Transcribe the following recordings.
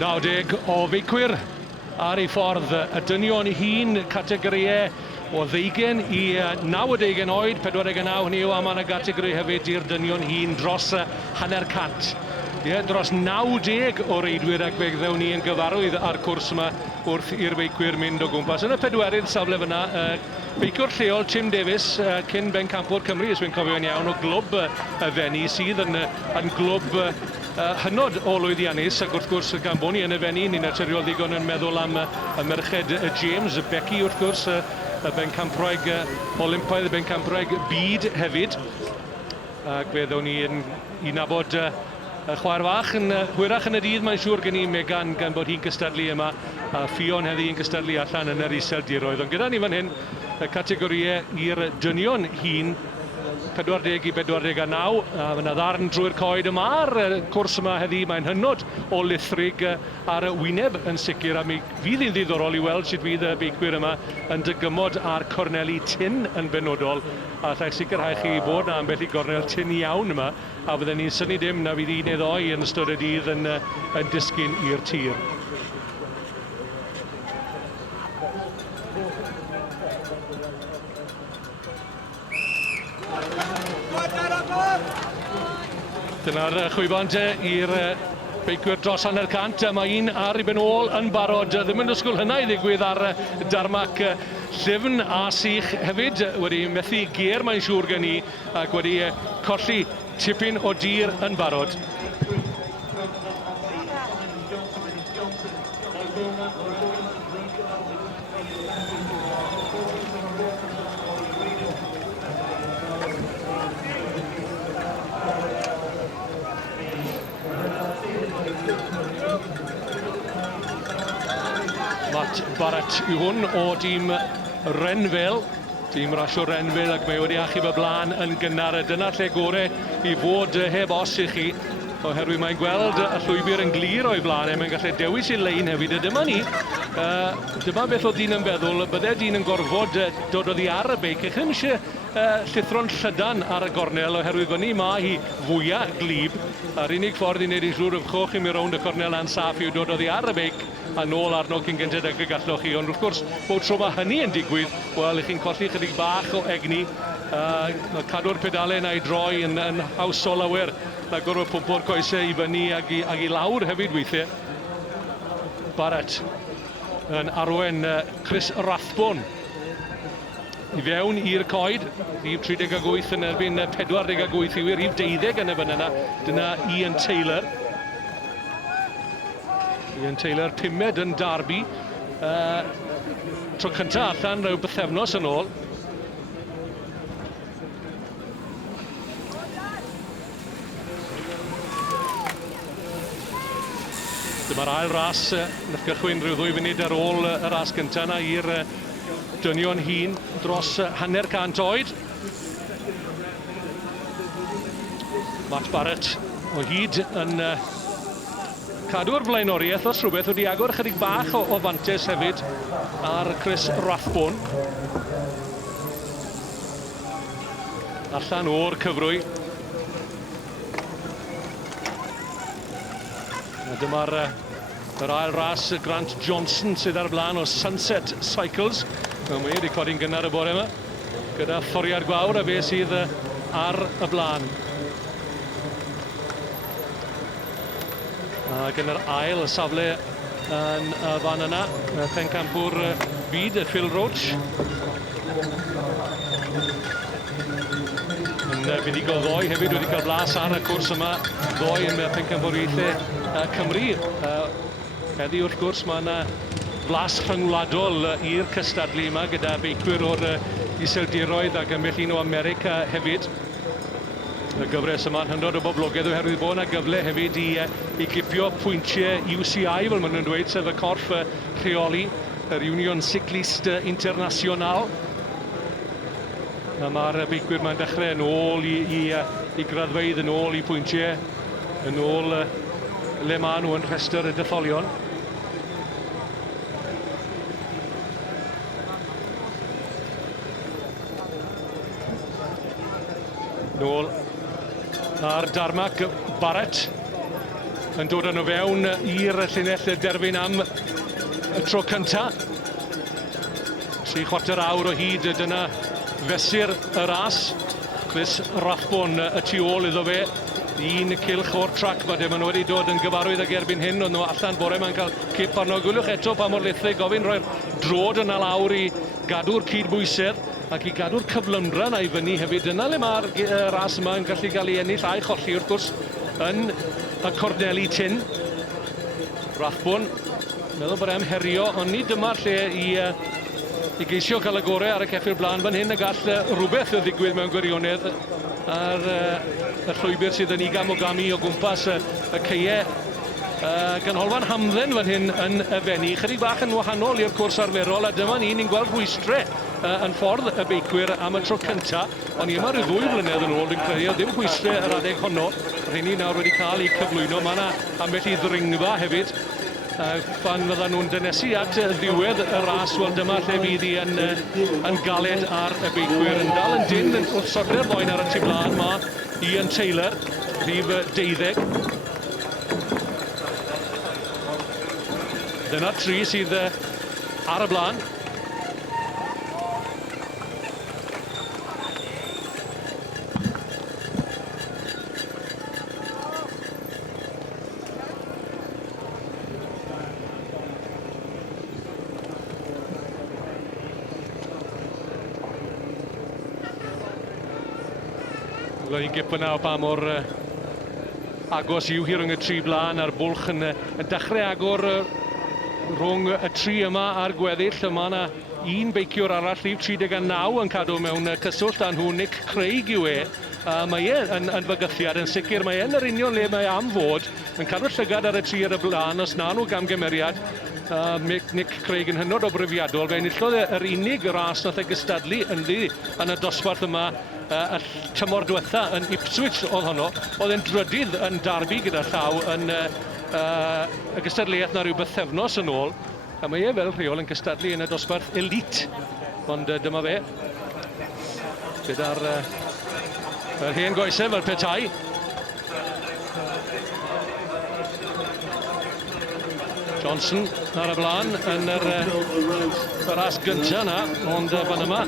90 o feicwyr ar ei ffordd, y dynion hun categoriau o 20 i 90 oed, 49 hynny yw, a mae yna gategori hefyd i'r dynion hun dros hanner cant. Dros 90 o reidwyr ac fe ddewn ni yn gyfarwydd ar cwrs yma wrth i'r feicwyr mynd o gwmpas. Yn y pedwerydd safle fyna, feicwr lleol Tim Davies, cyn bencampwr Cymru, os wy'n cofio'n iawn, o glwb y Fenni, sydd yn glwb hynod o lwyddiannus, ac wrth gwrs gan bod ni yn y Fenni, ni'n naturiol ddigon yn meddwl am y merched James, Becky wrth gwrs, y bencampwraig Olympaidd, y bencampwraig byd hefyd. Ac fe ddewn ni i nabod y chwaer fach yn hwyrach yn y dydd, mae'n siŵr gen i Megan gan bod hi'n cystadlu yma, a Fion heddi hi'n cystadlu allan yn yr iseldiroedd. Ond gyda ni fan hyn, y categoriau i'r dynion hun, 40 i 49. Mae yna ddarn drwy'r coed yma ar y cwrs yma heddi. Mae'n hynod o lithrig ar y wyneb yn sicr, a mi fydd hi'n ddiddorol i weld sut fydd y beicwyr yma yn dygymod ar corneli tin yn benodol. A llai sicrhau chi bod na ambell i gornel tin iawn yma, a fydden ni'n syni dim na fydd un neu ddoi yn ystod y dydd yn disgyn i'r tir. Dyna'r chwybant i'r beicwyr dros hanner cant. Mae un ar ei ben ôl yn barod. Ddim yn ysgwyl hynna i ddigwydd ar darmac llyfn a sych hefyd. Wedi methu ger, mae'n siŵr gen i, ac wedi colli tipyn o dir yn barod. Matt Barrett yw hwn o dîm Renfel, dîm rasio Renfel, ac mae wedi achub y blaen yn gynnar. Dyna lle gorau i fod heb os i chi, oherwydd mae'n gweld y llwybr yn glir o'i blaen, mae'n gallu dewis i lein hefyd. A dyma ni, dyma beth o dyn yn feddwl, bydde dyn yn gorfod dod oddi ar y beic. Eich ddim eisiau llithro'n llydan ar y gornel, oherwydd fyny mae hi fwyaf glib. A'r unig ffordd i wneud i'n siŵr ymchwch i mi rownd y cornel ansaff yw dod oddi ar y beic a nôl arno cyn gyntaf y gallwch chi. Ond wrth gwrs, bod tro mae hynny yn digwydd, wel, ych chi'n colli chydig bach o egni. Cadw'r pedalau yna i droi yn haws o lawer, na gorfod pwmpo'r coesau i fyny ac i lawr hefyd weithiau. Barrett yn arwen Chris Rathbone i fewn i'r coed. Rhif 38 yn erbyn 48 yw, rhif 12 yn y fan yna. Dyna Ian Taylor. Ian Taylor, 5 yn Derby. Tro cyntaf allan rhyw bythefnos yn ôl. Dyma'r ail ras nath gychwyn rhyw 2 funud ar ôl y ras gyntaf yna i'r dynion hun dros hanner cant oed. Matt Barrett o hyd yn cadw'r blaenoriaeth os rhywbeth, wedi agor chydig bach o fantes hefyd ar Chris Rathbone. Allan o'r cyfrwy. Dyma'r ail ras Grant Johnson sydd ar blaen o Sunset Cycles. Mae wedi codi'n gynnar y bore yma, gyda thoriad gwawr a fe sydd ar y blaen. Ac yn yr ail safle yn y fan yna, pencampwr byd, Phil Roach. Yn fuddugol ddoi hefyd wedi cael blas ar y cwrs yma, ddoi yn pencampwriaethau Cymru. Heddi wrth gwrs mae yna blas rhyngwladol i'r cystadlu yma gyda beicwyr o'r iseldiroedd ac ymell un o America hefyd. Y gyfres yma'n hynod o boblogaidd oherwydd bod yna gyfle hefyd i gipio pwyntiau UCI, fel maen nhw'n dweud, sef y corff rheoli, yr Union Cycliste Internacional. Mae'r beicwyr mae'n dechrau yn ôl i graddfeydd, yn ôl i pwyntiau, yn ôl le maen nhw yn rhestr y detholion. Nôl ar darmac Barrett. yn dod yn o fewn i'r llinell derfyn am y tro cyntaf. 3 chwarter awr o hyd, dyna fesur y ras. Chris Rathbone y tu ôl iddo fe. Un cylch o'r trac, mae nhw wedi dod yn gyfarwydd ag erbyn hyn, ond nhw allan bore mae'n cael cip arno. Gwylwch eto pa mor lithig, gofyn roi'r drod yna lawr i gadw'r cydbwysedd ac i gadw'r cyflymdra yna i fyny hefyd. Dyna le mae'r ras yma yn gallu cael ei ennill a'i cholli wrth gwrs yn y corneli tin. Rathbone, meddwl bod e'n herio, ond ni dyma'r lle i geisio cael y gorau ar y ceffyl blaen fan hyn y gall rhywbeth o ddigwydd mewn gwirionedd ar y llwybr sydd yn Ugamogami o gwmpas y ceie ganolfan Hamdden fan hyn yn y fenni. Chydig bach yn wahanol i'r cwrs arferol, a dyma ni'n gweld rhwystre yn ffordd y beicwyr am y tro cyntaf. Ond ni yma rhyw 2 blynedd yn ôl, dwi'n credu, ddim rhwystre yr adeg honno. Rheini nawr wedi cael eu cyflwyno. Mae yna ambell i ddringfa hefyd. Fan fyddan nhw'n dynesu at ddiwedd y ras, wel dyma lle fydd hi yn galed ar y beicwyr. Yn dal yn dyn wrth sodreu'r boen ar y tu blaen, mae Ian Taylor, rhif 12. Dyna 3 sydd ar y blaen. I gip yna o pa mor agos yw hi rhwng y 3 blaen a'r bwlch yn dechrau agor rhwng y 3 yma a'r gweddill. Mae yna un beiciwr arall, rhif 39 yn cadw mewn cyswllt â nhw. Nick Craig yw e. Mae e yn fygythiad yn sicr. Mae e'n yr union le mae am fod yn cadw llygad ar y 3 ar y blaen os na nhw gamgymeriad. Nick Craig yn hynod o bryfiadol. Fe enillodd yr unig ras nath e gystadlu yn y dosbarth yma y tymor diwetha yn Ipswich oedd honno. Oedd e'n drydydd yn Derby gyda llaw yn y gystadleuaeth na rhyw bythefnos yn ôl. A mae e fel rheol yn gystadlu yn y dosbarth elite. Ond dyma fe. Gyda'r hen goesau fel petai. Johnson ar y blaen yn yr ras gyntaf yna, ond fan yma.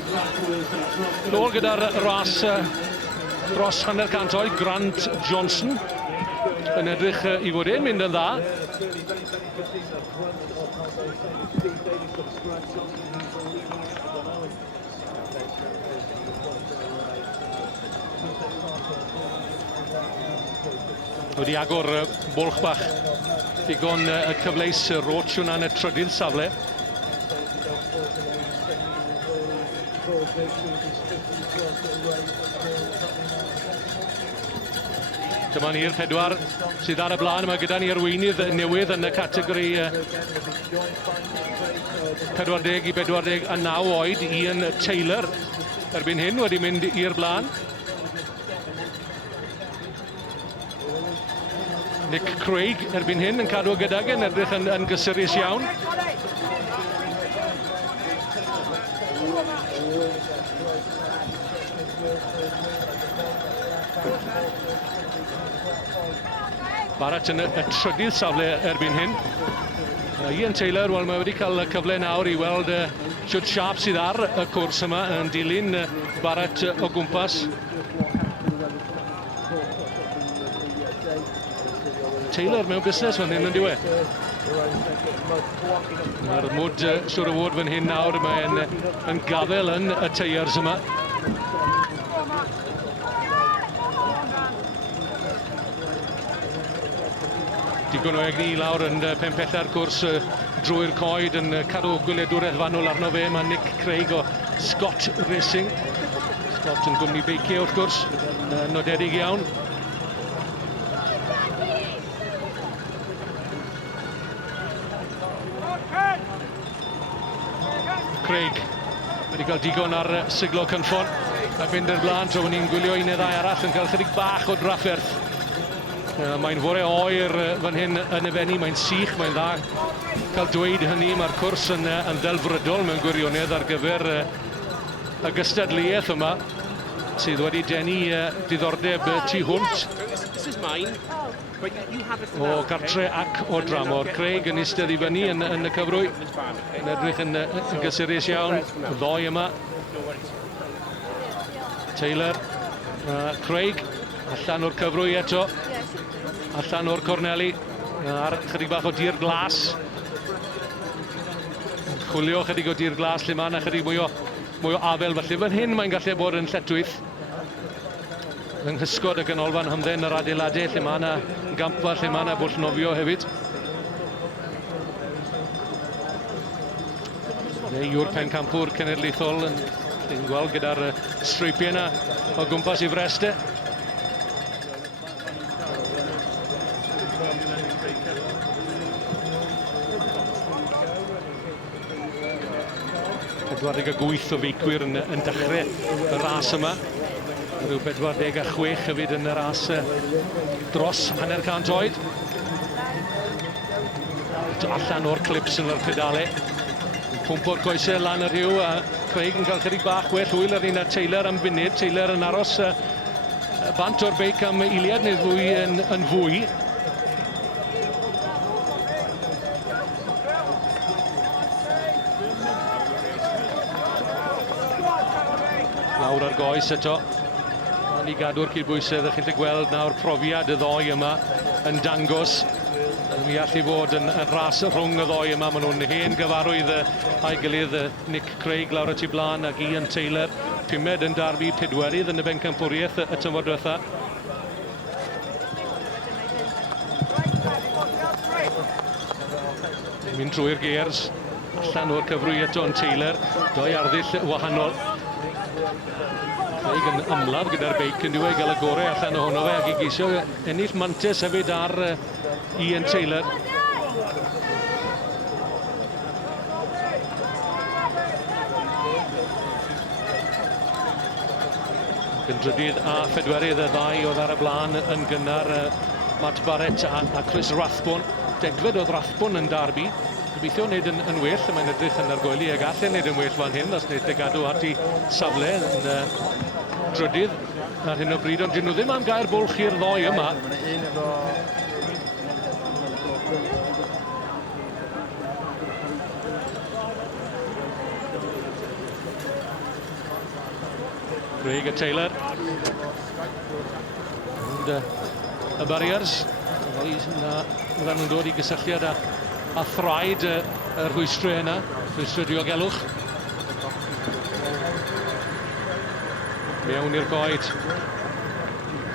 Nôl gyda'r ras dros hanner cant oed, Grant Johnson yn edrych i fod e'n mynd yn dda. Wedi agor bwlch bach digon y cyfleus Roach hwnna yn y trydydd safle. Dyma ni'r 4 sydd ar y blaen. Mae gyda ni arweinydd newydd yn y categori 40 i 49 oed, Ian Taylor. Erbyn hyn wedi mynd i'r blaen. Nick Craig erbyn hyn yn cadw gydag yn edrych yn gysurus iawn. Barrett yn y trydydd safle erbyn hyn. Ian Taylor, wel mae wedi cael y cyfle nawr i weld shwt siap sydd ar y cwrs yma yn dilyn Barrett o gwmpas. Taylor mewn busnes fan hyn yn diwe. Mae'r mwd siwr o fod fan hyn nawr, mae'n gafel yn y tyres yma. Digon o egni lawr yn pen pella'r cwrs drwy'r coed yn cadw gwyledwraeth fanwl arno fe. Mae Nick Craig o Scott Racing. Scott yn gwmni beicio wrth gwrs, nodedig iawn. Craig wedi cael digon ar siglo cynffon a fynd i'r blaen tra bod ni'n gwylio un neu ddau arall yn cael chydig bach o drafferth. Mae'n fore oer fan hyn yn y fenni, mae'n sych, mae'n dda cael dweud hynny. Mae'r cwrs yn ddelfrydol mewn gwirionedd ar gyfer y gystadleuaeth yma sydd wedi denu diddordeb tu hwnt. This is mine. o gartre ac o dramor. Craig yn eistedd i fyny yn y cyfrwy, yn edrych yn gysurus iawn, y ddoi yma. Taylor, Craig, allan o'r cyfrwy eto, allan o'r corneli, ar chydig bach o dir glas. Chwilio chydig o dir glas lle mae yna chydig mwy o afel felly. Fan hyn mae'n gallu bod yn lletwyth. Yng nghysgod y ganolfan hymdden yr adeiladau lle mae yna gampfa, lle mae yna bwll nofio hefyd. Neu yw'r pencampwr cenedlaethol yn gweld gyda'r streipiau yna o gwmpas i freste. Pedwar deg wyth o feicwyr yn dechrau y ras yma. Rhyw 46 hefyd yn y ras dros hanner cant oed. Allan o'r clips yn yr pedalau. Pwmpo'r coesau lan y rhyw a Craig yn cael chydig bach well hwyl ar un a Taylor am funud. Taylor yn aros bant o'r beic am eiliad neu ddwy yn fwy. Lawr ar goes eto. Ond i gadw'r cydbwysedd, chi'n gallu gweld nawr profiad y ddoi yma yn dangos. Mi all i fod yn ras rhwng y ddoi yma. Maen nhw'n hen gyfarwydd a'i gilydd, Nick Craig lawr y tu blaen ac Ian Taylor. Pumed yn Derby, pedwerydd yn y bencampwriaeth y tymor diwetha. Mynd trwy'r gears, allan o'r cyfrwy eto yn Taylor. Doi arddull wahanol. Craig yn ymladd gyda'r beic yn diwedd gael y gorau allan ohono fe ac i geisio ennill mantes hefyd ar Ian Taylor. Gyndrydydd a phedwerydd y ddau oedd ar y blaen yn gynnar Matt Barrett a Chris Rathbone. Degfed oedd Rathbone yn Derby. Gobeithio wneud yn well, mae'n edrych yn argoeli ag allan wneud yn well fan hyn os wneud y gadw at ei safle yn drydydd ar hyn o bryd, ond dyn nhw ddim am gair bwlch i'r ddoi yma. Craig a Taylor. And y barriers. Fydden nhw'n dod i gysylltiad a thraed y rhwystrau yna, rhwystrau diogelwch. Mewn i'r goed.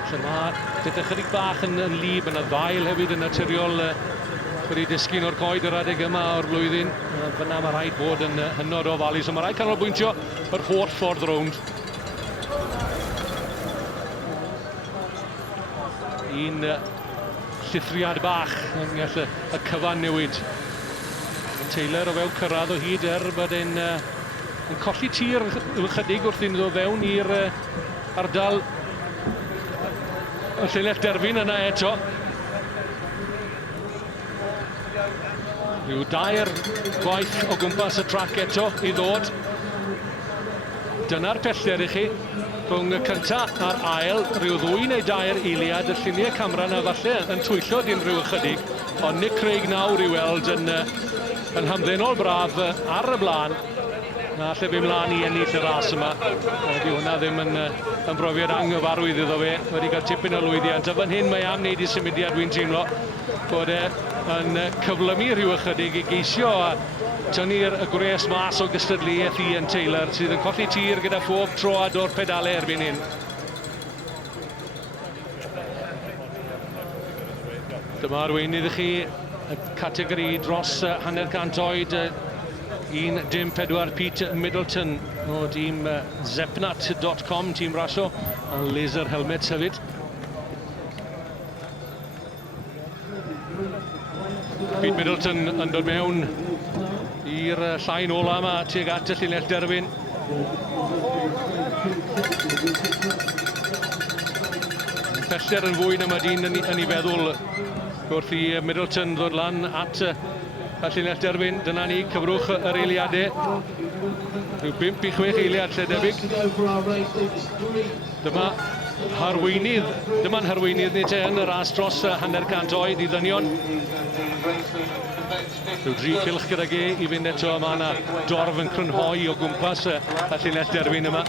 Lle mae dyda chydig bach yn lib yn y ddail hefyd yn naturiol wedi disgyn o'r goed yr adeg yma o'r flwyddyn. Fyna mae rhaid bod yn hynod o falu, so mae rhaid canolbwyntio yr holl ffordd rownd. Un llithriad bach yn gallu y cyfan newid. Taylor o fewn cyrraedd o hyd bod e'n colli tir ychydig wrth i'n ddod fewn i'r ardal y llinell derfyn yna eto. Rhyw dair gwaith o gwmpas y trac eto i ddod. Dyna'r pellter i chi. Rhwng y cyntaf a'r ail, rhyw ddwy neu dair eiliad, y lluniau camera yna falle yn twyllo dyn rhyw ychydig. Ond Nick Craig nawr i weld yn hamddenol braf ar y blaen. Na lle fe mlaen i ennill y ras yma. Dyw hwnna ddim yn brofiad anghyfarwydd iddo fe. Wedi cael tipyn o lwyddiant. A fan hyn mae am wneud i symudiad, dwi'n teimlo bod yn cyflymu rhyw ychydig i geisio a tynnu'r gwres mas o gystadleuaeth Ian Taylor sydd yn colli tir gyda phob troad o'r pedalau erbyn hyn. Dyma arweinydd i chi y categori dros hanner cant oed 1.4 Pete Middleton o tîm Zepnat.com, tîm rasio, a laser helmets hefyd. Pete Middleton yn dod mewn i'r llain ola yma tuag at y llinell derfyn. Pellter yn fwy na mae dyn yn ei feddwl wrth i Middleton ddod lan at y llinell derfyn. Dyna ni, cyfrwch yr eiliadau. Rhyw 5 i 6 eiliad lle debyg. Dyma harweinydd, dyma'n harweinydd ni te yn y ras dros hanner cant oed i ddynion. Rhyw 3 cilch gyda ge i fynd eto, mae yna dorf yn crynhoi o gwmpas y llinell derfyn yma.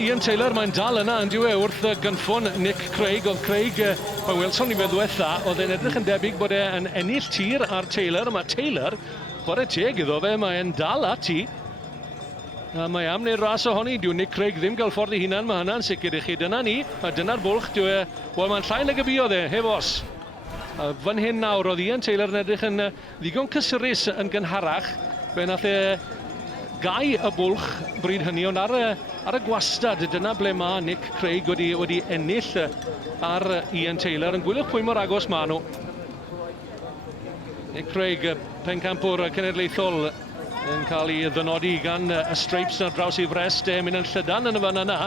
Ian Taylor, mae'n dal yna yn diwe wrth gynffon Nick Craig. Oedd Craig, mae Wilson i feddwl dda, oedd e'n edrych yn debyg bod e'n ennill tir ar Taylor. Mae Taylor, chwarae teg iddo fe, mae'n dal at ti. A mae am wneud ras ohoni, dyw Nick Craig ddim gael ffordd ei hunan, mae hynna'n sicr i chi. Dyna ni, a dyna'r bwlch, wel mae'n llai nag y bu oedd e, hefos. Fan hyn nawr, oedd Ian Taylor yn edrych yn ddigon cysurus yn gynharach. Fe nath e gau y bwlch bryd hynny, ond ar y gwastad, dyna ble mae Nick Craig wedi ennill ar Ian Taylor. Yn gwylio'ch pwy mor agos maen nhw. Nick Craig, pencampwr cenedlaethol, yn cael ei ddynodi gan y Stripes ar draws ei frest, mynd yn llydan yn y fan yna,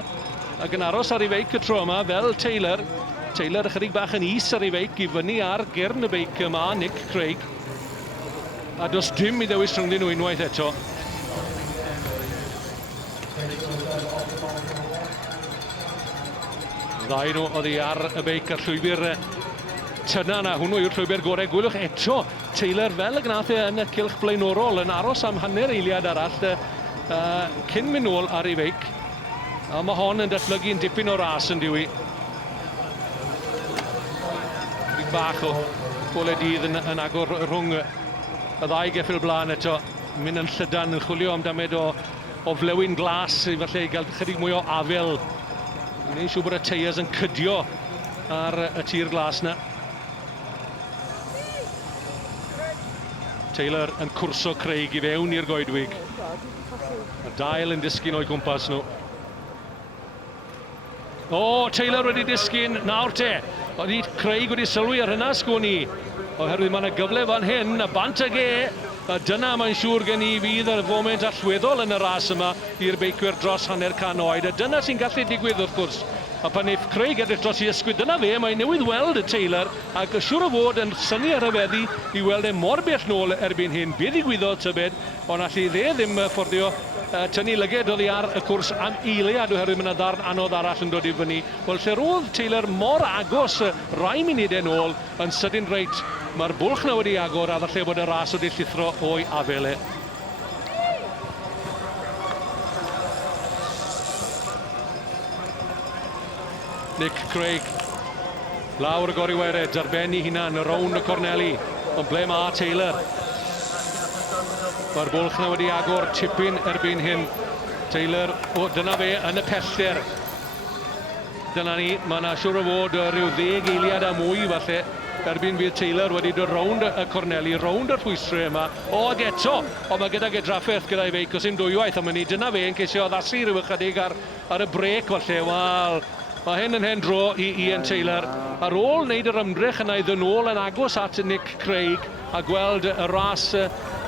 ac yn aros ar ei feic y tro yma, fel Taylor. Taylor ychydig bach yn is ar ei feic, i fyny ar gyrn y beic yma, Nick Craig. A does dim i ddewis rhwngdyn nhw unwaith eto. Ddau nhw oedd hi ar y beic ar llwybr tyna yna. Hwnnw yw'r llwybr gorau. Gwylwch eto Taylor fel y gnath yn y cylch blaenorol yn aros am hanner eiliad arall cyn mynd nôl ar ei feic. A mae hon yn datblygu'n dipyn o ras yn diwy. Bydd bach o golau dydd yn agor rhwng y ddau geffil blaen eto. Mynd yn llydan yn chwilio am damed o flewyn glas i falle gael chydig mwy o afel. Ni'n siŵr bod y teiers yn cydio ar y tir glas na. Taylor yn cwrso Craig i fewn i'r goedwig. Y dail yn disgyn o'i gwmpas nhw. Taylor wedi disgyn nawr te. Oedd Craig wedi sylwi ar hynna sgwni. Oherwydd mae yna gyfle fan hyn, y bant ag a dyna mae'n siŵr gen i fydd y foment allweddol yn y ras yma i'r beicwyr dros hanner can oed. A dyna sy'n gallu digwydd wrth gwrs. A pan eith Craig edrych dros i ysgwyd, dyna fe, mae newydd weld y Taylor ac siŵr o fod yn syni ar y feddi i weld e mor bell nôl erbyn hyn. Be ddigwyddodd tybed, ond allu dde ddim fforddio tynnu lyged oddi ar y cwrs am eiliad oherwydd mae yna ddarn anodd arall yn dod i fyny. Wel, lle roedd Taylor mor agos rai munudau nôl yn sydyn reit. Mae'r bwlch na wedi agor a falle bod y ras wedi llithro o'i afel e. Nick Craig lawr y goriwered ar ben ei hunan rownd y corneli, ond ble mae Taylor? Mae'r bwlch na wedi agor tipyn erbyn hyn. Taylor, dyna fe yn y pellter. Dyna ni, mae yna siŵr o fod rhyw 10 eiliad a mwy falle erbyn fydd Taylor wedi dod rownd y corneli, rownd y rhwystrau yma. Ac eto, mae gyda'r drafferth gyda'i feic, os yw'n dwywaith am hynny. Dyna fe yn ceisio addasu rhyw ychydig ar y brec falle. Wel, mae hyn yn hen dro i Ian Taylor. Ar ôl wneud yr ymdrech yna i ddyn nôl yn agos at Nick Craig a gweld y ras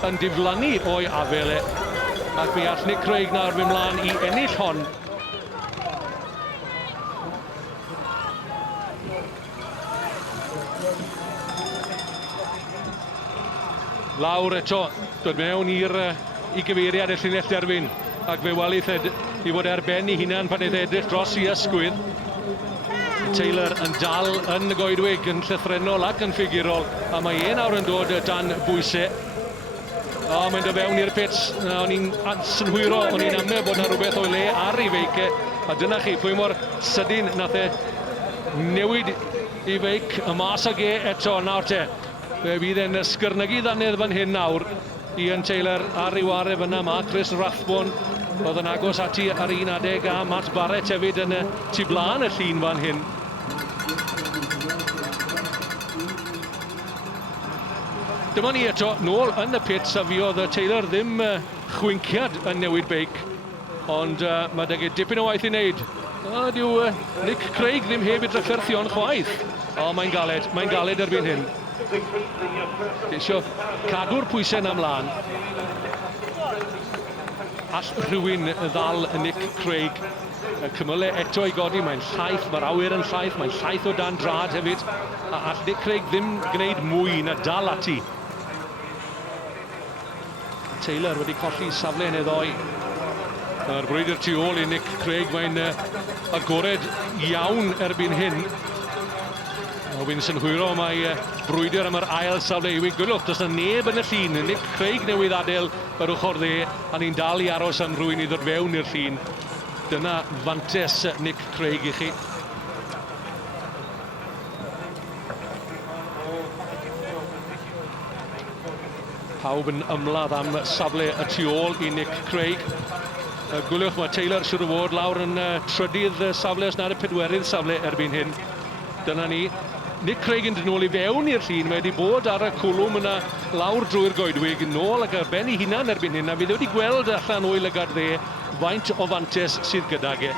yn diflannu o'i afel e. Ac mi all Nick Craig nawr fy mlaen i ennill hon. Lawr eto, dod mewn i gyfeiriad y llinell derfyn ac fe walith i fod ar ben ei hunan pan eith edrych dros i ysgwydd. Taylor yn dal yn y goedwig yn llythrenol ac yn ffigurol a mae e nawr yn dod dan bwysau. Mae'n dod fewn i'r pits. O'n i'n synhwyro, o'n i'n amnau bod yna rhywbeth o'i le ar ei feic a dyna chi pwy mor sydyn nath e newid i feic y mas ag eto nawr te. Fe bydd e'n ysgyrnygu ddannedd fan hyn nawr. Ian Taylor ar ei waref yna, mae Chris Rathbone oedd yn agos ati ar 11 a Matt Barrett hefyd yn tu blaen y llun fan hyn. Dyma ni eto, nôl yn y pits a fi oedd Taylor ddim chwynciad yn newid beic, ond mae deg dipyn o waith i wneud. Dyw Nick Craig ddim heb i drafferthion chwaith. Mae'n galed erbyn hyn. Ceisio cadw'r pwysau na mlaen. All rhywun ddal Nick Craig. Cymylau eto i godi, mae'n llaeth, mae'r awyr yn llaeth, mae'n llaeth o dan drad hefyd. A all Nick Craig ddim gwneud mwy na dal ati Taylor wedi colli safle yn ei ddoi. Yr brwydr tu ôl i Nick Craig, mae'n agored iawn erbyn hyn. Winston hwyro mae brwydr am yr ail safle i gwylwch. Does na neb yn y llun. Nick Craig newydd adael yr ochr dde, a ni'n dal i aros am rhywun i ddod fewn i'r llun. Dyna fantes Nick Craig i chi. Pawb yn ymladd am safle y tu ôl i Nick Craig. Gwylwch, mae Taylor siŵr o fod lawr yn trydydd safle, os nad y pedwerydd safle erbyn hyn. Dyna ni. Nick Craig yn dod nôl i fewn i'r llun. Mae wedi bod ar y cwlwm yna lawr drwy'r goedwig, nôl ac ar ben ei hunan erbyn hyn. A fydd wedi gweld allan o'i lygad dde faint o fantes sydd gydag e.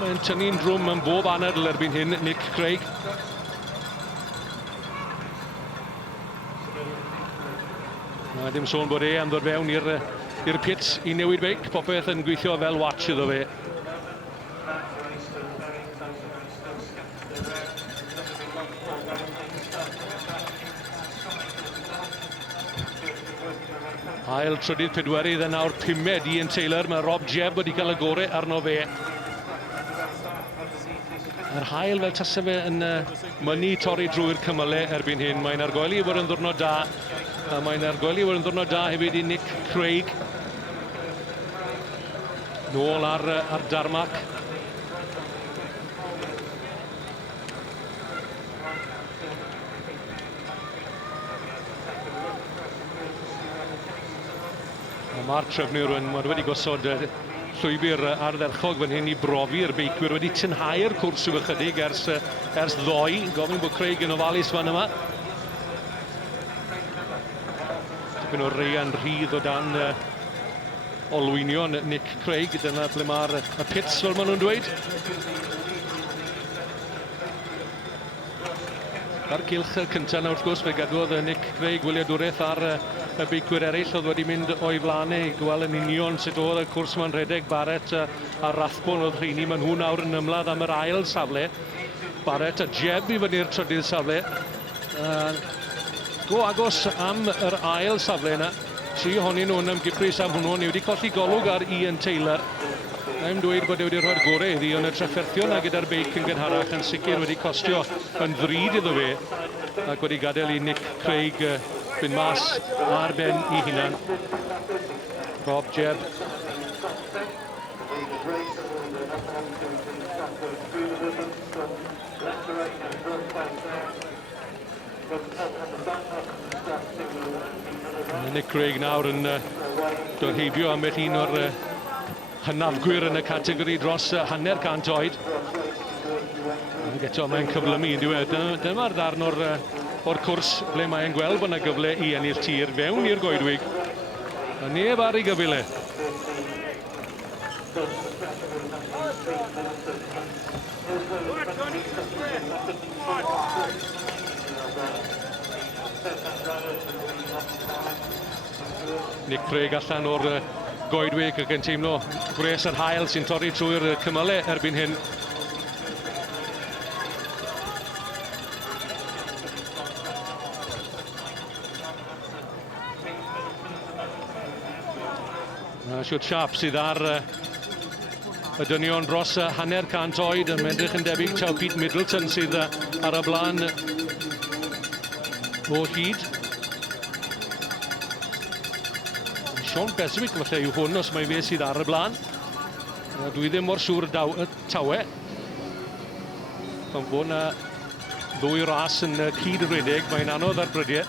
Mae'n tynnu'n drwm yn bob anadl erbyn hyn, Nick Craig. Na, dim sôn bod e am ddod fewn i'r pits i newid beic. Popeth yn gweithio fel watch iddo fe. Ail trydydd pedwerydd yn nawr pumed Ian Taylor. Mae Rob Jebb wedi cael y gorau arno fe. Yr hael fel tasa fe yn mynnu torri drwy'r cymylau erbyn hyn. Mae'n argoeli bod yn ddwrnod da. A mae'n argoeli bod yn ddwrnod da hefyd i Nick Craig. Nôl ar darmac. Mae'r trefnwyr wedi gosod llwybr ardderchog fan hyn i brofi'r beicwyr. Wedi tynhau'r cwrs yw ychydig ers ddoi. Gofyn bod Craig yn ofalus fan yma. Dipyn o reian rhydd o dan olwynion Nick Craig. Dyna ble mae'r pits, fel maen nhw'n dweud. Ar gylch y cyntaf na wrth gwrs, fe gadodd Nick Craig wyliadwraeth ar y beicwyr eraill oedd wedi mynd o'i flanau i gweld yn union sut oedd y cwrs ma'n redeg. Barrett a Rathbone oedd rheini. Maen nhw nawr yn ymladd am yr ail safle. Barrett a Jebb i fyny'r trydydd safle. Go agos am yr ail safle yna. Tri ohonyn nhw'n ymgypris am hwnnw. Ni wedi colli golwg ar Ian Taylor. Na'i'n dweud bod e wedi rhoi'r gorau iddi, ond y trafferthio yna gyda'r beic yn gynharach yn sicr wedi costio yn ddrud iddo fe. Ac wedi gadael i Nick Craig fynd mas ar ben i hunan. Rob Jebb. Nick Craig nawr yn dod heibio ambell un o'r hynafgwyr yn y categori dros hanner cant oed. Ac eto mae'n cyflymu yn diwedd. Dyma'r ddarn o'r cwrs ble mae'n gweld bod yna gyfle i ennill tir fewn i'r goedwig. A neb ar ei gyfile. Nick Craig allan o'r goedwig ac yn teimlo gwres yr hael sy'n torri trwy'r cymylau erbyn hyn. Siwt siap sydd ar y dynion dros hanner cant oed yn edrych yn debyg taw Pete Middleton sydd ar y blaen o hyd. Sean Beswick falle yw hwn os mae fe sydd ar y blaen. Dwi ddim mor siŵr tawe. Pan bod yna ddwy ras yn cyd-redeg, mae'n anodd ar brydiau.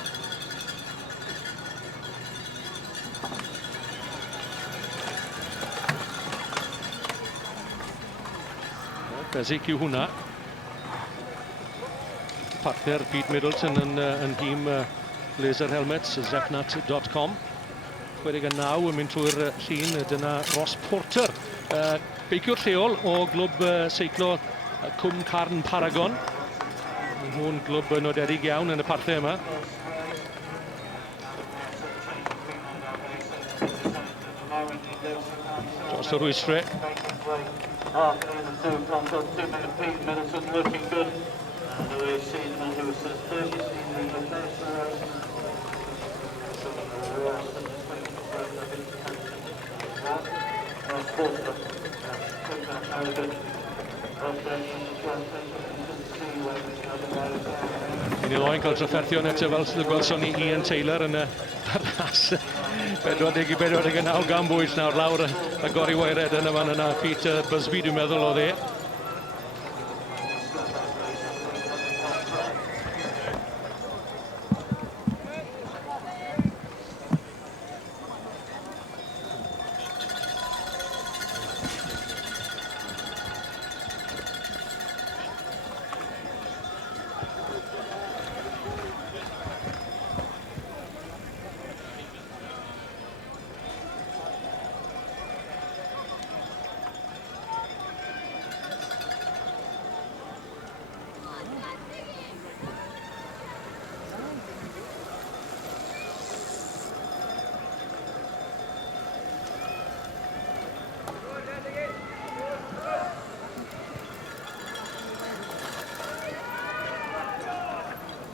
Beswick yw hwnna. Partner Pete Middleton yn hîm Laser Helmets, zepnat.com. 29 yn mynd trwy'r llun. Dyna Ross Porter, beiciwr lleol o glwb seiclo Cwm Carn Paragon. Hwn glwb nodedig iawn yn y parthau yma. Dros y rwystrau. Pete. 30 Yn ei loen cael trafferthion eto fel gwelson ni Ian Taylor yn y ras 40-49 gan bwys nawr lawr y gori weired yn y fan yna. Peter Busby dwi'n meddwl oedd e.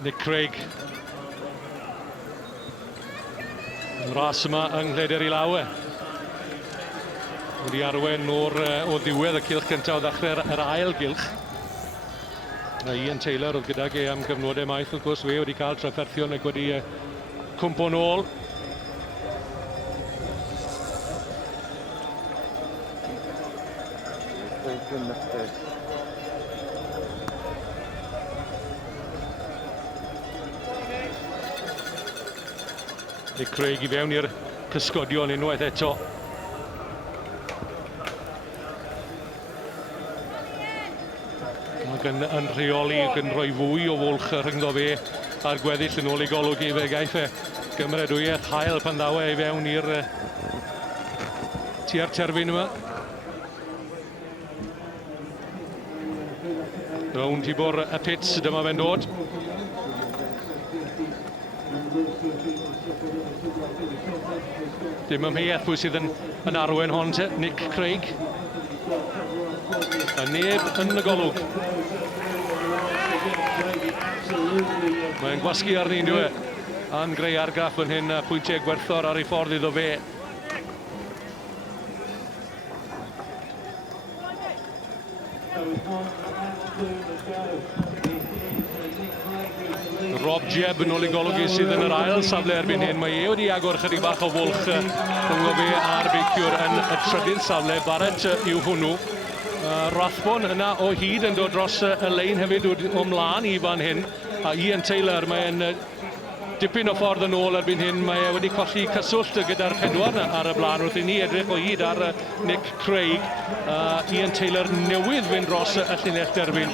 Nick Craig. Y ras yma yng Nghleder I Lawe. Wedi arwen o ddiwedd y cylch cyntaf o ddechrau'r ail gylch. A Ian Taylor oedd gydag e am gyfnodau maith, wrth gwrs fe wedi cael trafferthion ac wedi cwmpo nôl. Nick Craig I fewn i'r cysgodion unwaith eto. Ac yn rheoli, ac yn rhoi fwy o fwlch rhyngddo fe a'r gweddill yn ôl I golwg I fe. Gaiff e gymrydwyeth hael pan ddaw e I fewn i'r tua'r terfyn yma. Rown Tibor y pits, dyma fe'n dod. Dim ymheuaeth pwy sydd yn arwen hon te, Nick Craig. A neb yn y golwg. Mae'n gwasgu arni nhw e. A'n greu argraff yn hyn, pwyntiau gwerthor ar ei ffordd iddo fe. Rob Jebb yn ôl I golwg sydd yn yr ail safle erbyn hyn. Mae e wedi agor chydig bach o fwlch rhwng fe a'r beiciwr yn y trydydd safle. Barrett yw hwnnw. Rathbon yna o hyd yn dod dros y lein hefyd o mlaen I fan hyn. A Ian Taylor, mae'n dipyn o ffordd yn ôl erbyn hyn. Mae wedi colli cyswllt gyda'r pedwar ar y blaen wrth I ni edrych o hyd ar Nick Craig. Ian Taylor newydd fynd dros y llinell derbyn.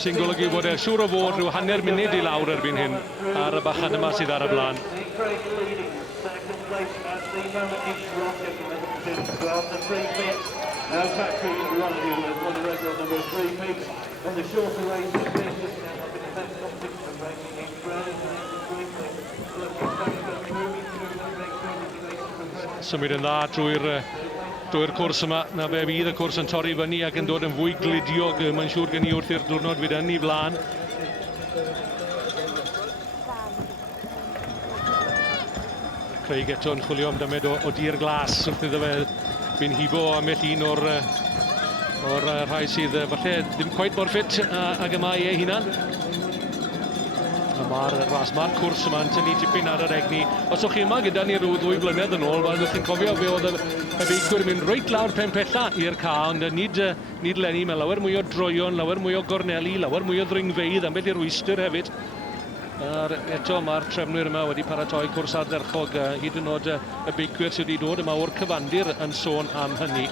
Sy'n golygu bod e'n siŵr o fod rhyw hanner munud I lawr erbyn hyn ar y bachan yma sydd ar y blaen. Symud yn dda drwy'r cwrs yma. Na fe fydd y cwrs yn torri fyny ac yn dod yn fwy glidiog. Mae'n siŵr gen I wrth i'r diwrnod fydd yn I flaen. Craig eto yn chwilio am dymed o dir glas wrth iddo fe fi'n hibo am un o'r rhai sydd falle ddim cweit mor ffit ag yma I hunan. Mae'r cwrs yma'n tynnu tipyn ar yr egni. Os o'ch chi yma gyda ni rhyw 2 blynedd yn ôl, fel ydych chi'n cofio fe oedd y beicwyr yn mynd reit lawr pen pella i'r ca, ond nid lenni, mae lawer mwy o droion, lawer mwy o gorneli, lawer mwy o ddringfeidd, ambell i'r rwystyr hefyd. Eto mae'r trefnwyr yma wedi paratoi cwrs ardderchog, hyd yn oed y beicwyr sydd wedi dod yma o'r cyfandir yn sôn am hynny.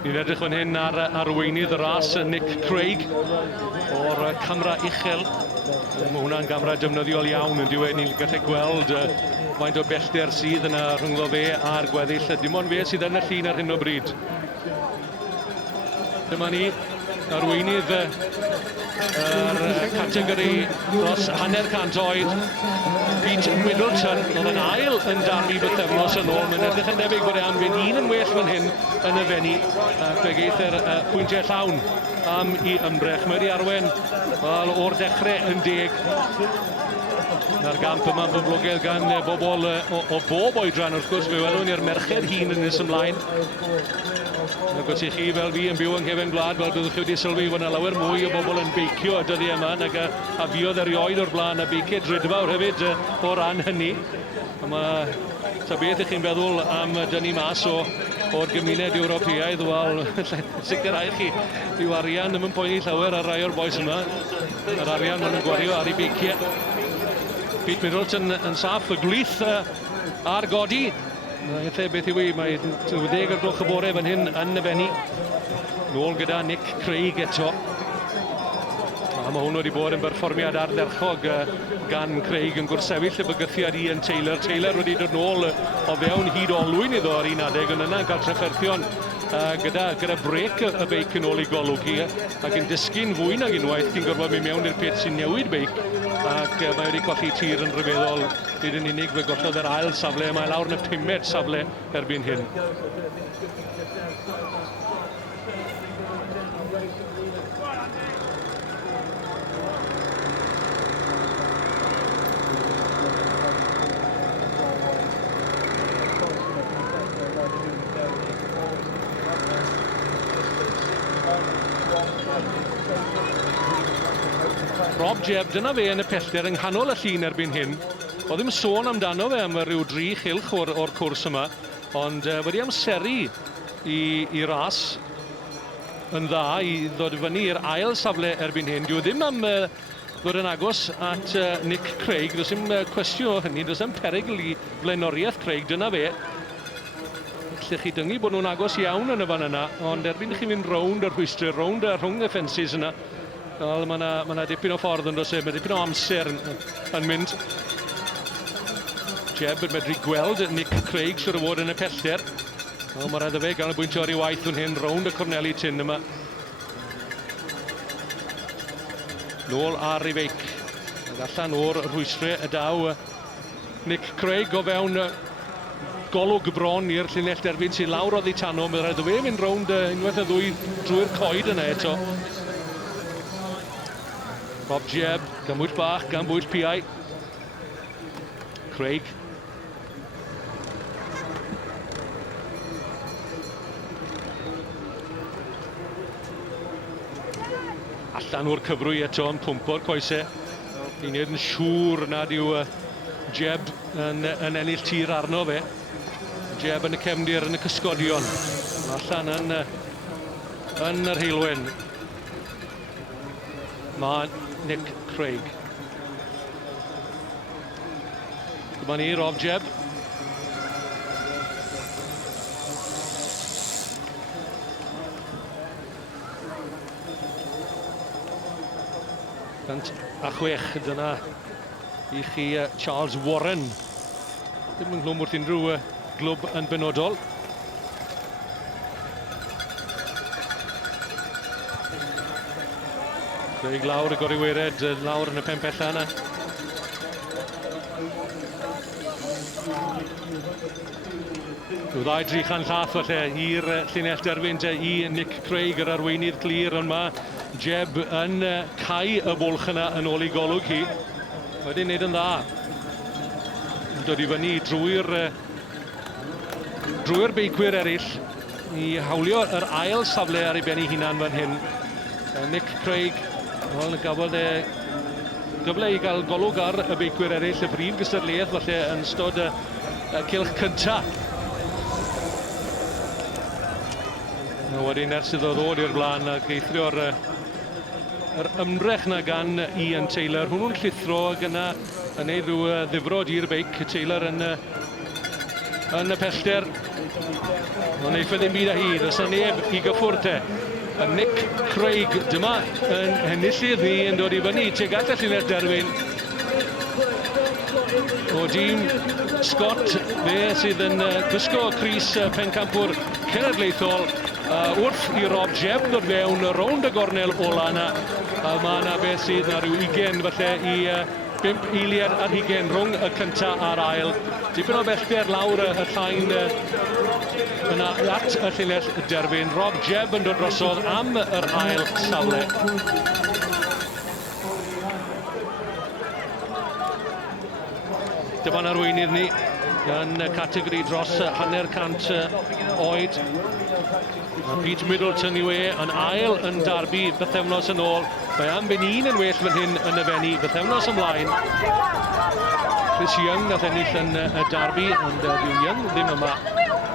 Ni'n edrych fan hyn ar arweinydd y ras, Nick Craig, o'r camera uchel. Mae hwnna'n gamera defnyddiol iawn yn diwedd. Ni'n gallu gweld faint o bellter sydd yna rhwngddo fe a'r gweddill. Dim ond fe sydd yn y llun ar hyn o bryd. Dyma ni, arweinydd yr categori dros hanner cant oed, Pete Middleton, oedd yn ail yn darfu bythefnos yn ôl. Mae'n edrych yn debyg bod e am fynd un yn well fan hyn yn y fenni. Fe geith yr pwyntiau llawn am I ymdrech. Mae wedi arwen o'r dechrau yn 10. Na'r gamp yma'n boblogaidd gan bobl o bob oedran. Wrth gwrs, fe welwn ni'r merched hun yn nes ymlaen. Ac os i chi fel fi yn byw yng nghefn gwlad, fel byddwch chi wedi sylwi fod yna lawer mwy o bobl yn beicio y dyddiau yma nag a fiodd erioed o'r blaen a beiciau drydfawr hefyd o ran hynny. Ta beth ych chi'n feddwl am dynnu mas o'r gymuned Ewropeaidd? Wel, sicrhau chi, yw arian ddim yn poeni llawer ar rai o'r boes yma. Yr arian maen nhw'n gwario ar ei beiciau. Pete Middleton yn saff, y glith ar godi. Lle beth yw i, mae 10 o'r gloch y bore fan hyn yn y fenni. Nôl gyda Nick Craig eto. A mae hwn wedi bod yn berfformiad ardderchog gan Craig yn gwrthsefyll y bygythiad Ian Taylor. Taylor wedi dod nôl o fewn hyd olwyn iddo ar un adeg, ond yna'n cael trafferthion gyda brec y beic yn ôl I golwg hi ac yn disgyn fwy nag unwaith cyn gorfod mynd mewn i'r pit sy'n newid beic ac mae wedi colli tir yn rhyfeddol. Nid yn unig fe gollodd yr ail safle, mae lawr yn y 5 safle erbyn hyn. Rob Jebb, dyna fe yn y pellter yng nghanol y llun erbyn hyn. O ddim sôn amdano fe am ryw 3 chylch o'r cwrs yma, ond wedi amseru I ras yn dda I ddod fyny i'r ail safle erbyn hyn. Dyw ddim am ddod yn agos at Nick Craig. Does dim cwestiwn o hynny, does dim perygl I flaenoriaeth Craig, dyna fe. Lle chi dyngu bod nhw'n agos iawn yn y fan yna, ond erbyn chi fynd rownd yr rhwystr, rownd rhwng y ffensys yna, mae yna dipyn o ffordd yn dos mae dipyn o amser yn mynd. Jebb yn medru gweld Nick Craig sy'n fod yn y pellter. Mae rhaid fe gan y bwyntio ar ei waith yn hyn rownd y corneli tin yma. Nôl ar ei feic. Allan o'r rhwystrau y daw Nick Craig o fewn golwg bron i'r llinell derbyn sy'n lawr oddi tano. Mae rhaid fe mynd rownd unwaith y ddwy drwy'r coed yna eto. Rob Jebb, gan bwyll bach, gan bwyll piau. Craig. Allan o'r cyfrwy eto yn pwmpo'r coesau. Ni'n edrych yn siŵr nad yw Jebb yn ennill tir arno fe. Jebb yn y cefndir yn y cysgodion. Allan yn yr heilwen. Mae Nick Craig. Dyma ni, Rob Jebb. Cant a 6, dyna I chi Charles Warren. Ddim yn glwm wrth unrhyw glwb yn benodol. Craig lawr y goriwered, lawr yn y pempella yna. Yw ddau dri chan llath falle i'r llinell derbyn I Nick Craig, yr arweinydd glir, ond mae Jebb yn cau y bwlch yna yn ôl I golwg hi. Wedi'n neud yn dda. Dod I fyny drwy'r beicwyr eraill I hawlio yr ail safle ar ei ben ei hunan fan hyn. Nick Craig, wel, gafodd gyfle I gael golwg ar y beicwyr eraill, y brif gystadleuaeth falle yn stod y cylch cynta. Wedyn ers iddo ddod i'r blaen a geithrio'r ymdrech na gan Ian Taylor. Hwnnw'n llithro ac yna yn neud rhyw ddifrod i'r beic. Taylor yn y pellter. Ond neith ddim byd â hi, does na neb I gyffwrdd e. A Nick Craig, dyma yn enillydd ni yn dod I fyny tuag at y llinell derfyn. O dîm Scott, fe sydd yn gwisgo crys pencampwr cenedlaethol wrth I Rob Jebb ddod fewn rownd y gornel ola yna. Mae yna beth sydd na rhyw 20 falle I 5 eiliad ar 20 rhwng y cynta a'r ail. Dipyn o bellter lawr y llain yna at y llinell derfyn. Rob Jebb yn dod drosodd am yr ail safle. Dyma'n arweinydd ni yn categori dros hanner cant oed. Pete Middleton yw yn ail yn Derby bythefnos yn ôl. Mae am ben un yn well fan hyn yn y fenni bythefnos ymlaen. Chris Young nath ennill yn y Derby, ond dyw Young ddim yma.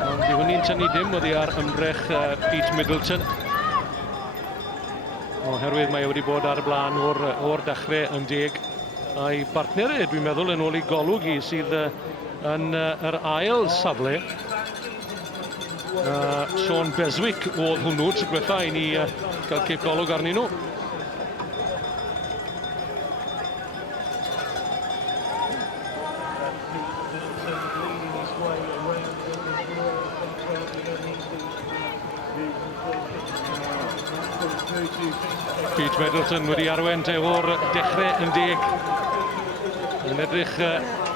Ond dyw hynny'n tynnu dim oddi ar ymdrech Pete Middleton. Oherwydd mae wedi bod ar y blaen o'r dechrau yn deg. A'i partner dwi'n meddwl yn ôl I golwg hi sydd yn yr ail safle. Sean Beswick oedd hwnnw tro diwetha I ni gael cip golwg arnyn nhw. Pete Middleton wedi arwain o'r dechrau yn deg. Yn edrych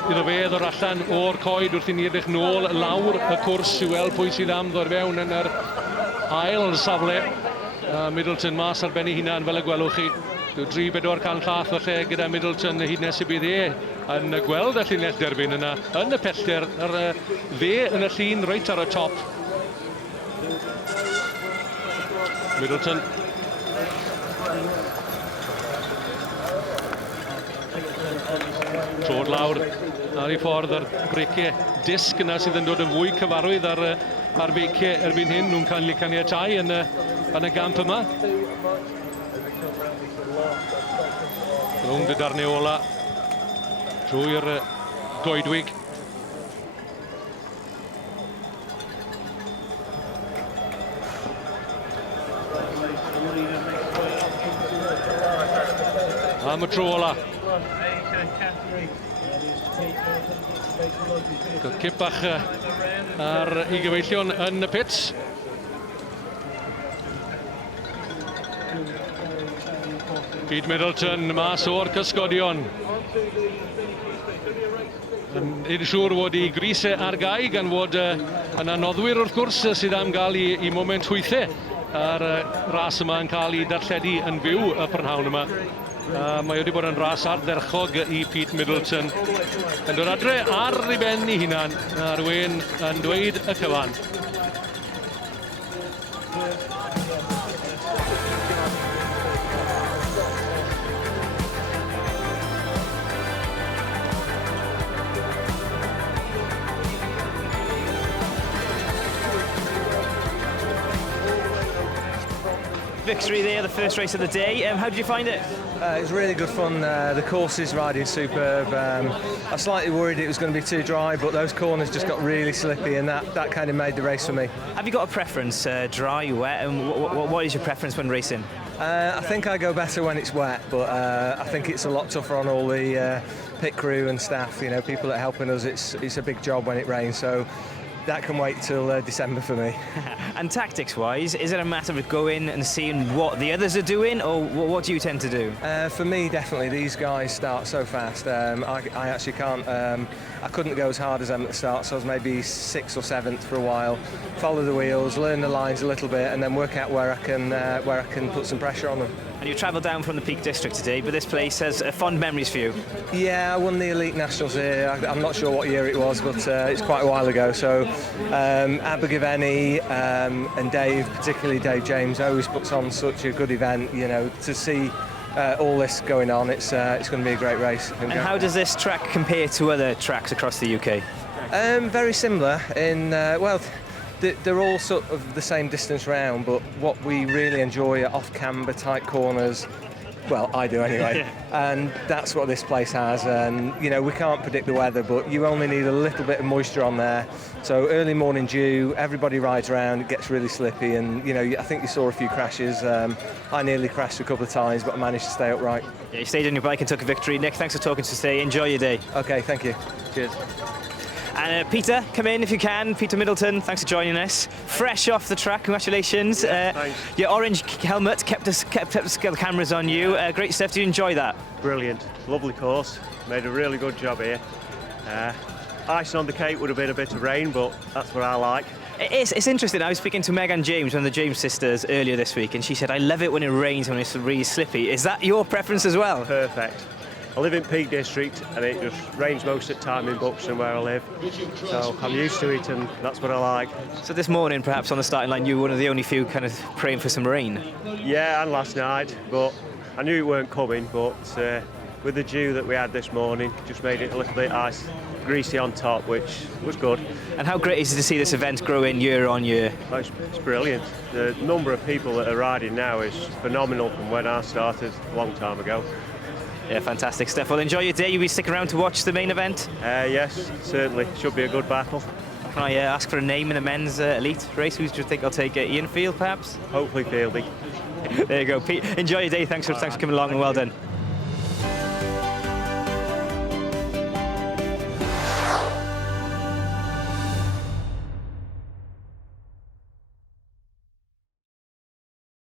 iddo fe ddod allan o'r coed wrth I ni edrych nôl lawr y cwrs I weld pwy sydd am ddod fewn yn yr ail safle. Middleton mas ar ben I hunan fel y gwelwch chi. Dyw 3-4 can llath falle gyda Middleton hyd nes y bydd yn gweld y llinell derfyn yna yn y pellter. Fe yn y llun reit ar y top. Middleton. Trod lawr ar I ffordd ar breciau disg yna sydd yn dod yn fwy cyfarwydd ar feiciau erbyn hyn. Nhw'n cael ei caniatáu yn y gamp yma. Rhwng y darnau ola drwy'r goedwig. Am y tro ola. Cip bach ar I gyfeillion yn y pits. Pete Middleton mas o'r cysgodion. Yn siŵr fod I grisau ar gau gan fod yn anoddwyr wrth gwrs sydd am gael I moment hwythau ar ras yma yn cael I darlledu yn fyw y prynhawn yma. Mae wedi bod yn ras ardderchog I Pete Middleton. Yn dod adre ar ei ben I hunan, a rhywun yn dweud y cyfan. Victory there, the first race of the day. How did you find it? It was really good fun. The course is riding superb. I was slightly worried it was going to be too dry, but those corners just got really slippy, and that kind of made the race for me. Have you got a preference, dry, wet, and what is your preference when racing? I think I go better when it's wet, but I think it's a lot tougher on all the pit crew and staff. You know, people that are helping us. It's a big job when it rains, so that can wait till December for me. And tactics-wise, is it a matter of going and seeing what the others are doing, or what do you tend to do? For me, definitely, these guys start so fast. I actually can't. I couldn't go as hard as them at the start, so I was maybe 6th or 7th for a while. Follow the wheels, learn the lines a little bit, and then work out where I can put some pressure on them. And you travelled down from the Peak District today, but this place has fond memories for you. Yeah, I won the Elite Nationals here. I'm not sure what year it was, but it's quite a while ago. So Abergavenny and Dave, particularly Dave James, always puts on such a good event. You know, to see all this going on, it's going to be a great race. And how does this track compare to other tracks across the UK? Very similar in well. They're all sort of the same distance round, but what we really enjoy are off-camber tight corners, Well, I do anyway. And that's what this place has. And, you know, we can't predict the weather, but you only need a little bit of moisture on there. So early morning dew, everybody rides around, it gets really slippy. And, you know, I think you saw a few crashes. I nearly crashed a couple of times, but I managed to stay upright. Yeah, you stayed on your bike and took a victory. Nick, thanks for talking to us today. Enjoy your day. OK, thank you. Cheers. And Peter, come in if you can. Peter Middleton, thanks for joining us. Fresh off the track, congratulations. Thanks. Your orange helmet kept the cameras on you. Great stuff. Do you enjoy that? Brilliant. Lovely course. Made a really good job here. Icing on the cake would have been a bit of rain, but that's what I like. It's interesting. I was speaking to Megan James, one of the James sisters, earlier this week, and she said, I love it when it rains, when it's really slippy. Is that your preference as well? Perfect. I live in Peak District and it just rains most of the time in Buxton where I live. So I'm used to it and that's what I like. So this morning, perhaps on the starting line, you were one of the only few kind of praying for some rain. Yeah, and last night, but I knew it weren't coming, but with the dew that we had this morning, just made it a little bit greasy on top, which was good. And how great is it to see this event growing year on year? It's brilliant. The number of people that are riding now is phenomenal from when I started a long time ago. Yeah, fantastic stuff. Well, enjoy your day. You'll be sticking around to watch the main event? Yes, certainly. Should be a good battle. Can I ask for a name in the men's elite race? Who do you think I'll take? Ian Field, perhaps? Hopefully Fielding. There you go, Pete. Enjoy your day. Thanks for coming along and well done.